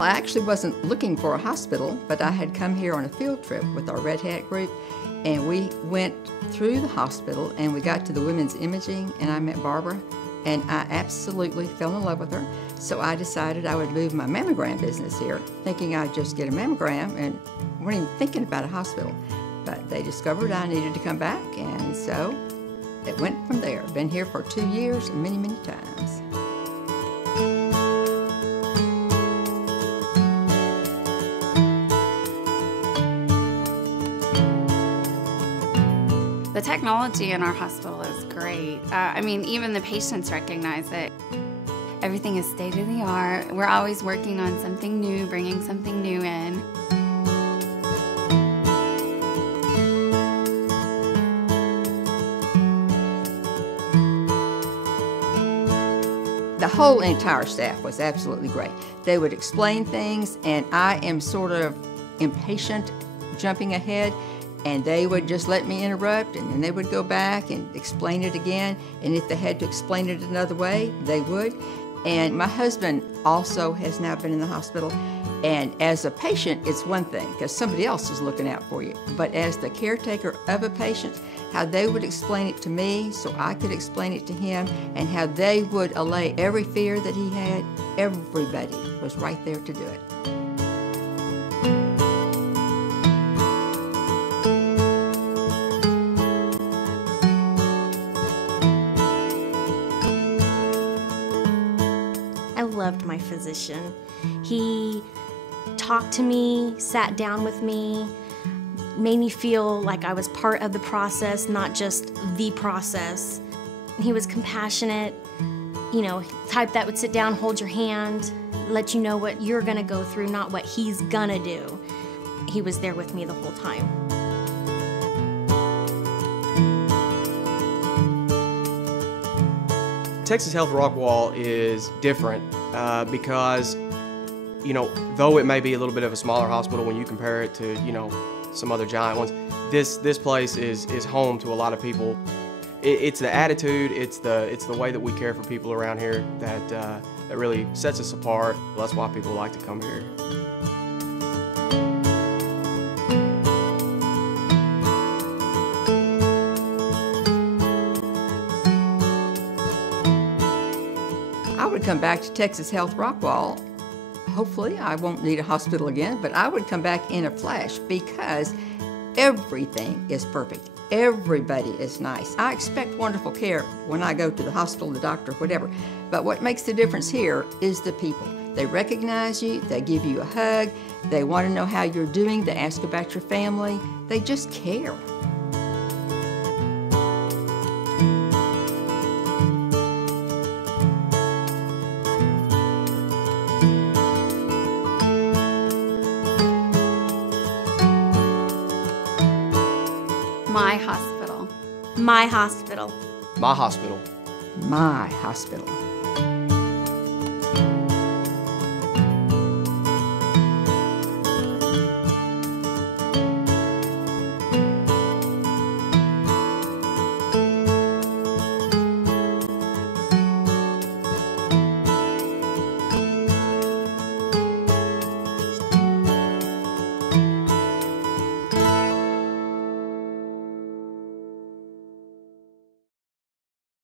I actually wasn't looking for a hospital, but I had come here on a field trip with our Red Hat group, and we went through the hospital and we got to the women's imaging, and I met Barbara, and I absolutely fell in love with her. So I decided I would move my mammogram business here, thinking I'd just get a mammogram and weren't even thinking about a hospital. But they discovered I needed to come back, and so it went from there. Been here for 2 years, many, many times. The technology in our hospital is great. I mean, even the patients recognize it. Everything is state-of-the-art. We're always working on something new, bringing something new in. The whole entire staff was absolutely great. They would explain things, and I am sort of impatient jumping ahead, and they would just let me interrupt, and then they would go back and explain it again, and if they had to explain it another way, they would. And my husband also has now been in the hospital, and as a patient, it's one thing, because somebody else is looking out for you. But as the caretaker of a patient, how they would explain it to me so I could explain it to him, and how they would allay every fear that he had, everybody was right there to do it. I loved my physician. He talked to me, sat down with me, made me feel like I was part of the process, not just the process. He was compassionate, you know, type that would sit down, hold your hand, let you know what you're gonna go through, not what he's gonna do. He was there with me the whole time. Texas Health Rockwall is different because, you know, though it may be a little bit of a smaller hospital when you compare it to, you know, some other giant ones, this place is home to a lot of people. It's the attitude, it's the way that we care for people around here that really sets us apart. That's why people like to come here. I would come back to Texas Health Rockwall. Hopefully I won't need a hospital again, but I would come back in a flash because everything is perfect. Everybody is nice. I expect wonderful care when I go to the hospital, the doctor, whatever. But what makes the difference here is the people. They recognize you, they give you a hug, they want to know how you're doing, they ask about your family. They just care. My hospital. My hospital. My hospital. My hospital.